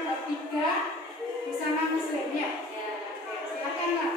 bab 3 busana muslim ya. Oke, silakan Kak.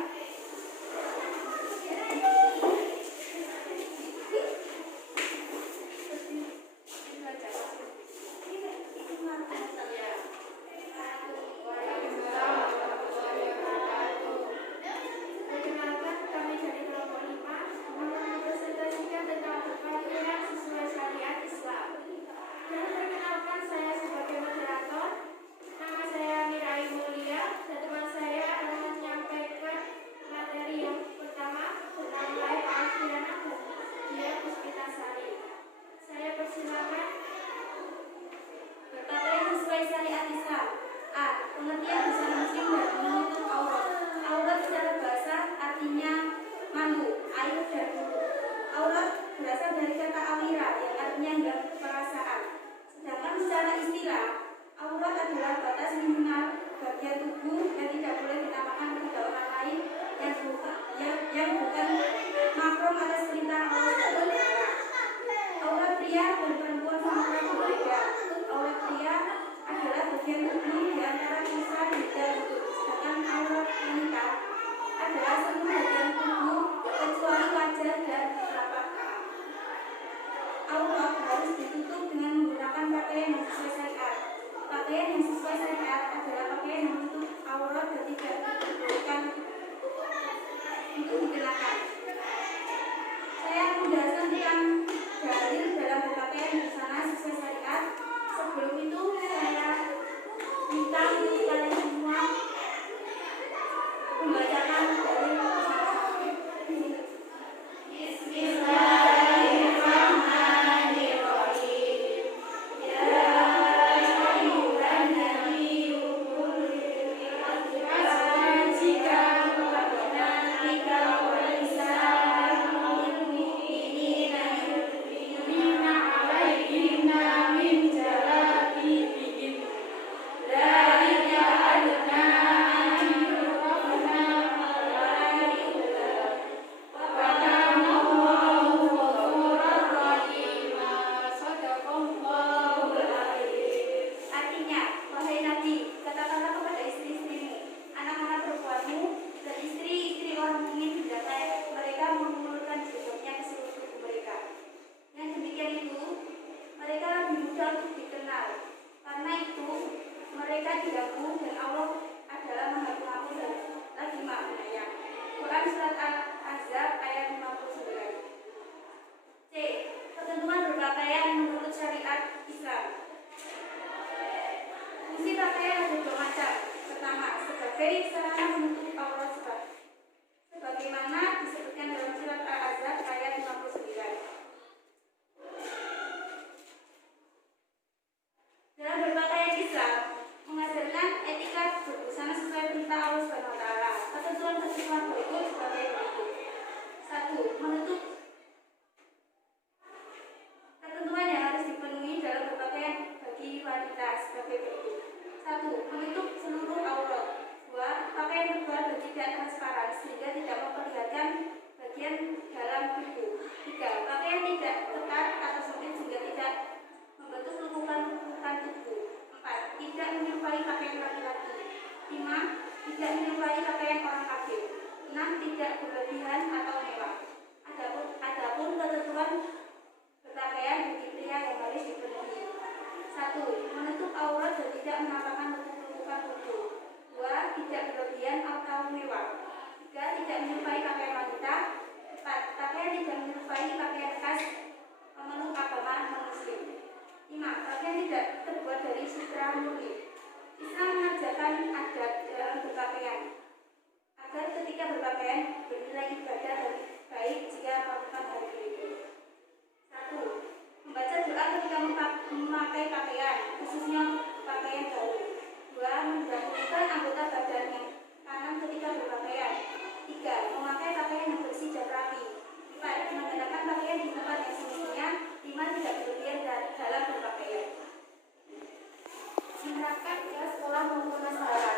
Menerapkan ke sekolah maupun masyarakat.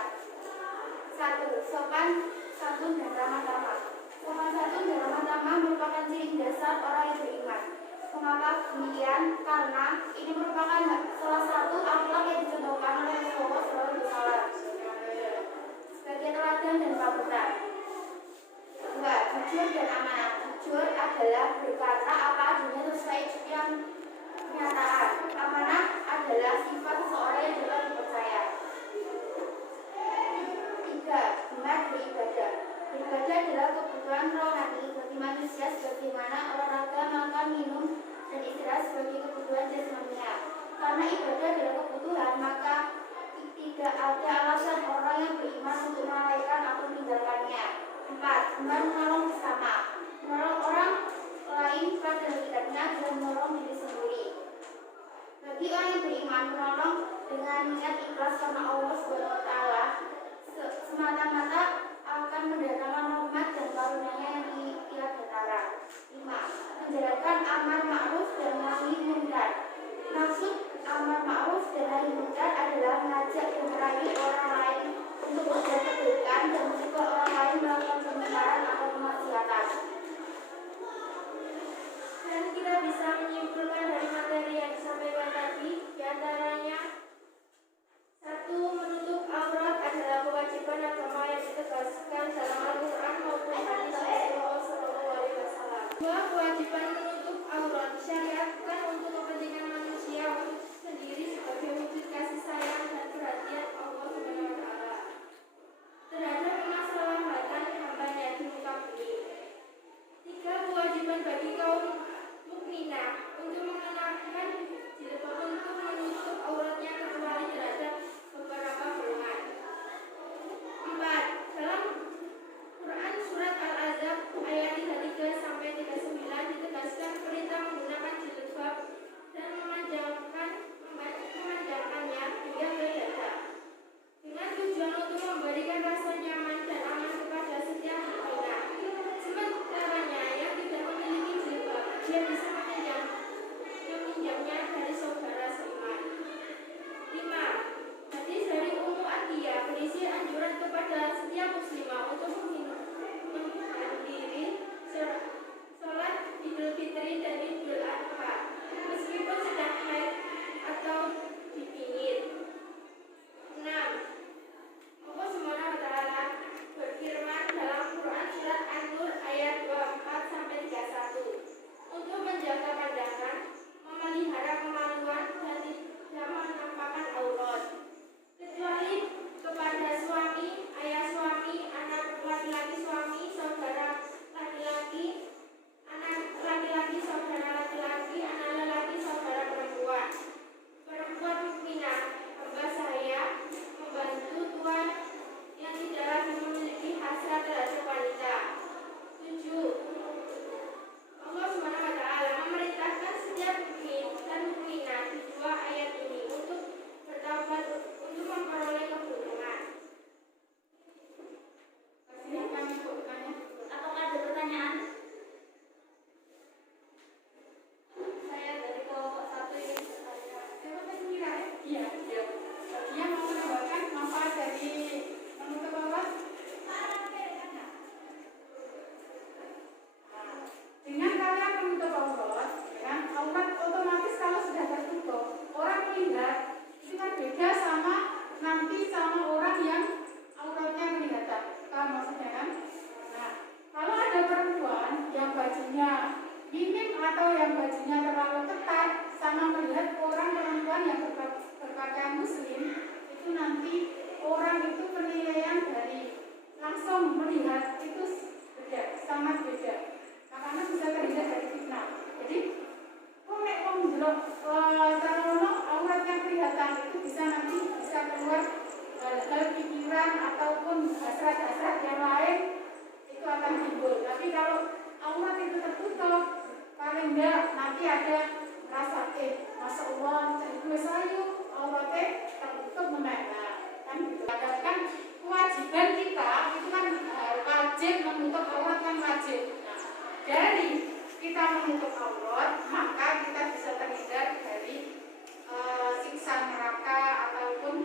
1. Sopan, santun, dan ramah tamah. Sopan santun dan ramah tamah merupakan ciri dasar orang yang beriman. Mengapa demikian? Karena ini merupakan salah satu akhlak yang dicontohkan oleh Rasulullah SAW sebagai teladan dan panutan. 2. Jujur dan amanah. Jujur adalah berkata apa adanya sesuai yang kenyataan. Amanah adalah sifat seseorang yang dapat dipercaya. 3. Benar beribadah. Beribadah adalah kebutuhan rohani bagi manusia sebagaimana olahraga, makan, minum, dan istirahat sebagai kebutuhan jasmaninya. Karena ibadah adalah kebutuhan, maka tidak ada alasan orang yang beriman untuk melalaikan atau meninggalkannya. 4. Benar menolong bersama. Menolong orang lain pada hakikatnya dan menolong diri sendiri. Bagi orang yang beriman, menolong dengan niat ikhlas karena Allah SWT semata-mata akan mendatangkan rahmat dan karunia-Nya yang tiada tara. 5. Menjalankan amar ma'ruf dan nahi munkar. Maksud amar ma'ruf dan nahi munkar adalah mengajak dan merayu orang lain untuk berbuat kebaikan dan mencegah orang lain melakukan kemungkaran atau kemaksiatan. Dan kita bisa menyimpulkan dari materi yang disampaikan tadi, diantaranya 1. Menutup aurat adalah kewajiban agama yang ditegaskan dalam Al-Quran maupun hadis Rasulullah SAW. 2. Kewajiban menutup aurat disyariatkan untuk kepentingan manusia sendiri sebagai wujud kasih sayang dan perhatian Allah SWT terhadap kemaslahatan hambanya di muka bumi. 3. Kewajiban bagi kaum mukminah untuk mengenakan jilbab untuk menutup auratnya kecuali terhadap beberapa golongan. 4. Dalam Quran surat Al-Ahzab ayat 33 sampai 39 ditegaskan perintah menggunakan jilbab dan memanjangkannya hingga ke dada dengan tujuan untuk memberikan rasa nyaman dan aman kepada setiap mukminah. Sementaranya yang tidak memiliki jilbab, dia bisa meminjamnya dari saudara seiman. 5. Hadis dari Ummu Atiyah berisi anjuran kepada setiap muslimah untuk menghadiri sholat Idul Fitri dan Idul Adha meskipun sedang haid atau dipingit. 6. Allah SWT berfirman dalam Quran surat An-Nur ayat 24 sampai 31 untuk menjaga pandangan, memelihara kemaluan dan tidak menampakkan aurat kecuali kepada suami, ayah suami, anak laki-laki suami, saudara laki-laki, anak laki-laki, saudara laki-laki, anak lelaki, saudara perempuan mukminah, hamba saya, membantu tuan yang tidak lagi memiliki hasrat terhadap wanita. 7. Allah SWT memerintahkan setiap mukmin dan mukminah di 2 ayat ini untuk bertaubat untuk memperoleh keberuntungan. Silakan Ibu bertanya. Apakah ada pertanyaan? Saya dari kelompok 1 ini bertanya. Siapa yang kira? Iya. Dia mau menambahkan manfaat dari menutup aurat. Dengan kalian menutup aurat, kan aurat otomatis kalau sudah tertutup, orang melihat itu kan beda sama nanti sama orang yang auratnya kelihatan. Paham maksudnya kan? Nah, kalau ada perempuan yang bajunya minim atau yang bajunya terlalu ketat sama melihat orang perempuan yang berpakaian muslim, itu nanti orang itu penilaian dari langsung melihat itu beda, sangat beda. Makanya bisa terhindar dari fitnah. Jadi, kok nek wong ndelok sarono auratnya kelihatan itu bisa nanti bisa keluar hal-hal pikiran ataupun hasrat-hasrat yang lain itu akan timbul. Tapi kalau aurat itu tertutup, paling enggak nanti ada rasa Masya Allah, gue sayu auratnya tertutup menaikkan kan gitu. Padahal kan kewajiban kita itu kan wajib menutup aurat kan wajib. Nah, dari kita menutup aurat maka kita bisa terhindar dari siksa neraka ataupun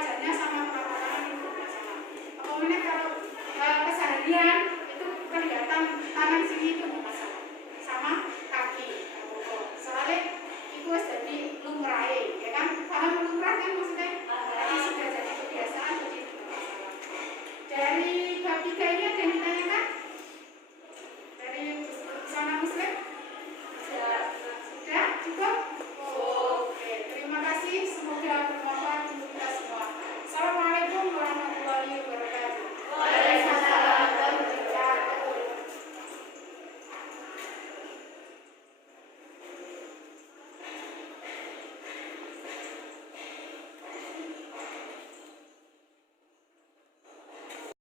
wajahnya sama, telapak tangan itu sama. Pokoknya kalau keseharian itu kelihatan tangan sini itu nggak masalah, sama kaki. Soalnya itu jadi lumrah, ya kan? Paham lumrah kan maksudnya? Jadi sudah jadi kebiasaan, jadi itu nggak masalah. Dari bab 3 ini ada yang ditanyakan? Dari sana Muslim?